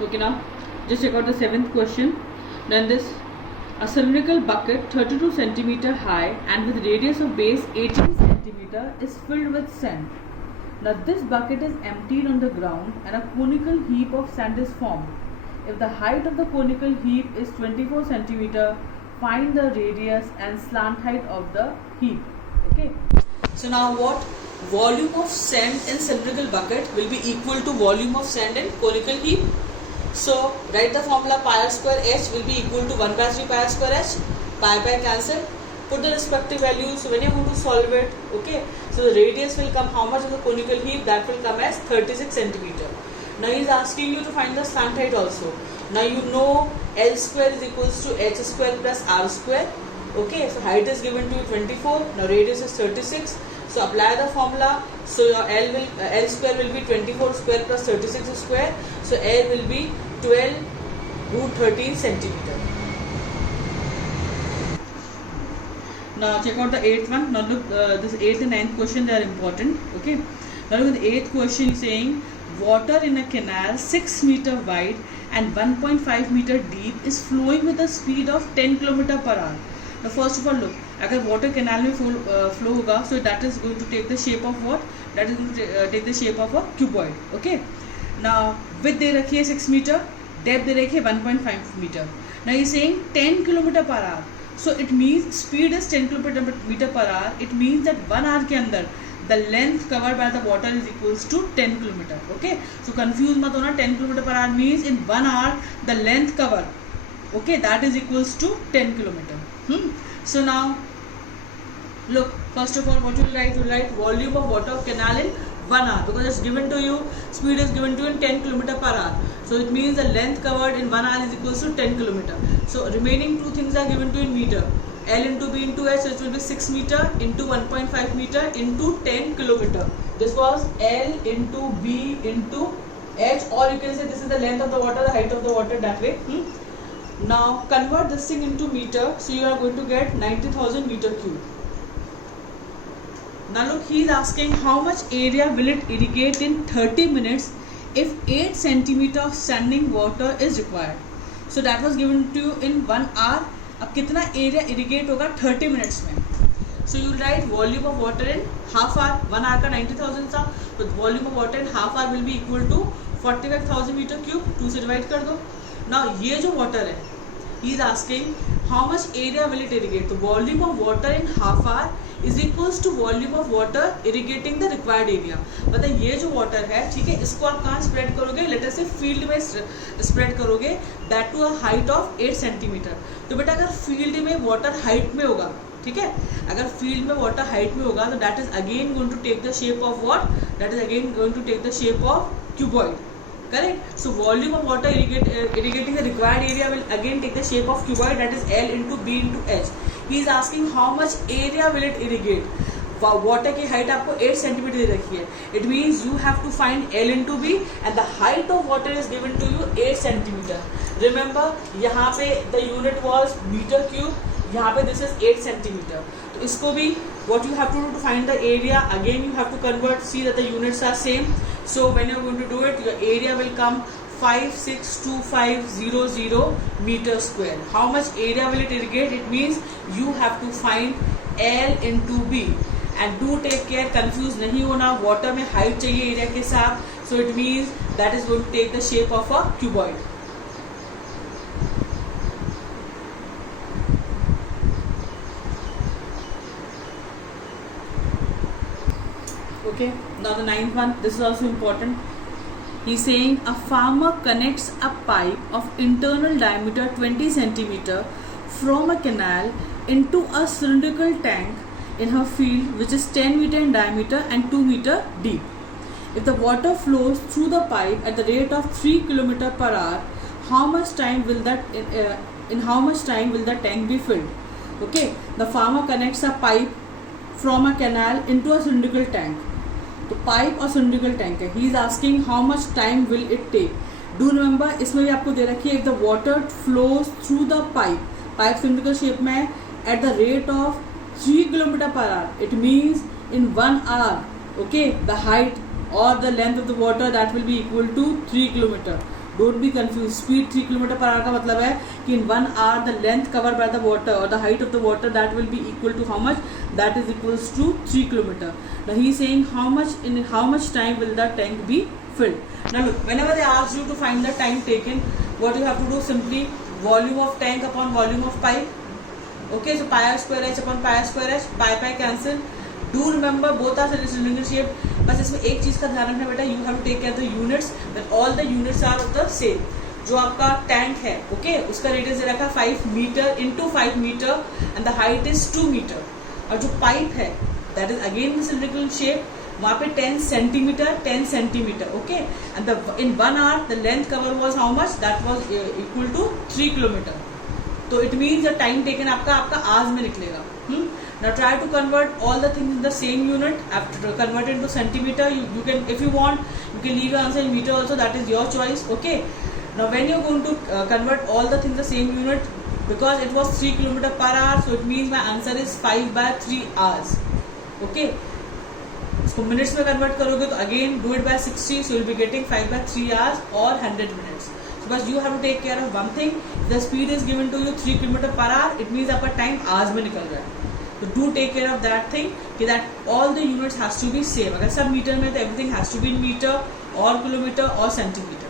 Okay, now just check out the seventh question. Then this a cylindrical bucket 32 centimeter high and with radius of base 18 centimeter is filled with sand. Now this bucket is emptied on the ground and a conical heap of sand is formed. If the height of the conical heap is 24 centimeter, find the radius and slant height of the heap. Okay. So now what? Volume of sand in cylindrical bucket will be equal to volume of sand in conical heap. So write the formula pi r square h will be equal to 1 by 3 pi r square h. Pi cancel. Put the respective values. So when you are going to solve it, okay. So the radius will come. How much of the conical heap? That will come as 36 centimeter. Now he is asking you to find the slant height also. Now you know L square is equals to h square plus r square. Okay. So height is given to you 24. Now radius is 36. So apply the formula. So your L square will be 24 square plus 36 square. So L will be 12 root 13 centimeter. Now check out the 8th one. Now look, this 8th and 9th question, they are important. Okay. Now look at the 8th question saying water in a canal 6 meter wide and 1.5 meter deep is flowing with a speed of 10 km per hour. Now first of all look, अगर water canal में flow होगा, so that is going to take the shape of what? That is going to take the shape of a cuboid. Okay. Now width दे रखी है 6 meter, depth दे रखी है 1.5 meter. Now he is saying 10 km per hour. So it means speed is 10 km per hour. It means that 1 hour के अंदर the length covered by the water is equals to 10 km. Okay. So confuse मत होना. 10 km per hour means in 1 hour the length cover, okay, that is equals to 10 km. So now look, first of all what you will write? You will write volume of water of canal in 1 hour because it's given to you, speed is given to you in 10 km per hour. So it means the length covered in 1 hour is equals to 10 km. So remaining two things are given to you in meter. L into B into H, so it will be 6 meter into 1.5 meter into 10 km. This was L into B into H, or you can say this is the length of the water, the height of the water, that way. Now convert this thing into meter, so you are going to get 90,000 meter cube. Now look, he is asking how much area will it irrigate in 30 minutes if 8 centimeter of standing water is required. So that was given to you in 1 hour. अब कितना area irrigate होगा 30 minutes में. So you write volume of water in half hour. 1 hour का 90,000 था, तो volume of water in half hour will be equal to 45,000 meter cube. 2 से divide कर दो. नाउ ये जो वाटर है, he is asking how much area will it irrigate. तो volume of water in half hour is equals to volume of water irrigating the required area. मतलब ये जो वाटर है, ठीक है, इसको आप कहाँ स्प्रेड करोगे? लेटर से फील्ड में स्प्रेड करोगे, that to a height of 8 centimeter. तो बेटा अगर फील्ड में वाटर हाइट में होगा, ठीक है, अगर फील्ड में वाटर हाइट में होगा, तो that is again going to take the shape of what? That is again going to take the shape of cuboid. Correct. So volume of water irrigating the required area will again take the shape of cuboid, that is L into B into H. He is asking how much area will it irrigate. Water की height आपको 8 centimeter दे रखी है. It means you have to find L into B and the height of water is given to you 8 centimeter. Remember यहाँ पे the unit was meter cube, यहाँ पे this is 8 centimeter. तो इसको भी what you have to do to find the area, again you have to convert, see that the units are same. So when you are going to do it, your area will come 562,500 meter square. How much area will it irrigate? It means you have to find L into B. And do take care, confuse नहीं होना. Water में height चाहिए area के साथ, so it means that is going to take the shape of a cuboid. Okay, now the 9th one, this is also important. He's saying a farmer connects a pipe of internal diameter 20 centimeter from a canal into a cylindrical tank in her field which is 10 meter in diameter and 2 meter deep. If the water flows through the pipe at the rate of 3 km per hour, how much time will that in how much time will the tank be filled? Okay, the farmer connects a pipe from a canal into a cylindrical tank. तो pipe और cylindrical tank है. He is asking how much time will it take. Do remember, इसमें भी आपको दे रखी है if the water flows through the pipe cylindrical shape में है at the rate of 3 km per hour, it means in 1 hour, okay, the height or the length of the water that will be equal to 3 km. Don't be confuse. Speed 3 km/h का मतलब है कि in 1 hour the length cover by the water और the height of the water that will be equal to how much, that is equals to 3 km. Now he is saying how much time will the tank be filled. Now look, whenever they ask you to find the time taken, what you have to do, simply volume of tank upon volume of pipe. Okay, so pi r square h upon pi r square h, pi cancel. Do remember both are cylindrical shape. बस इसमें एक चीज़ का ध्यान रखना बेटा, you have to take care the units that all the units are of the same. जो आपका tank है ओके उसका रेडियस दे रखा है 5 meter into 5 meter and the height is 2 meter. और जो पाइप है that is again cylindrical shape, वहाँ पे 10 centimeter okay. And in 1 hour the length cover was how much, that was equal to 3 km. तो it means the time taken आपका hours में निकलेगा. Now try to convert all the things in the same unit. After convert it into centimeter, you can, if you want, you can leave your answer in meter also. That is your choice. Okay. Now when you're going to convert all the things in the same unit, because it was 3 km/h, so it means my answer is 5/3 hours. Okay. इसको minutes में convert करोगे तो again do it by 60, so you'll be getting 5/3 hours or 100 minutes. So बस you have to take care of one thing. The speed is given to you 3 km/h. It means आपका time hours में निकल रहा है. तो do take care of that thing कि that all the units has to be same. अगर सब metre में तो everything has to be in metre और किलोमीटर और सेंटीमीटर.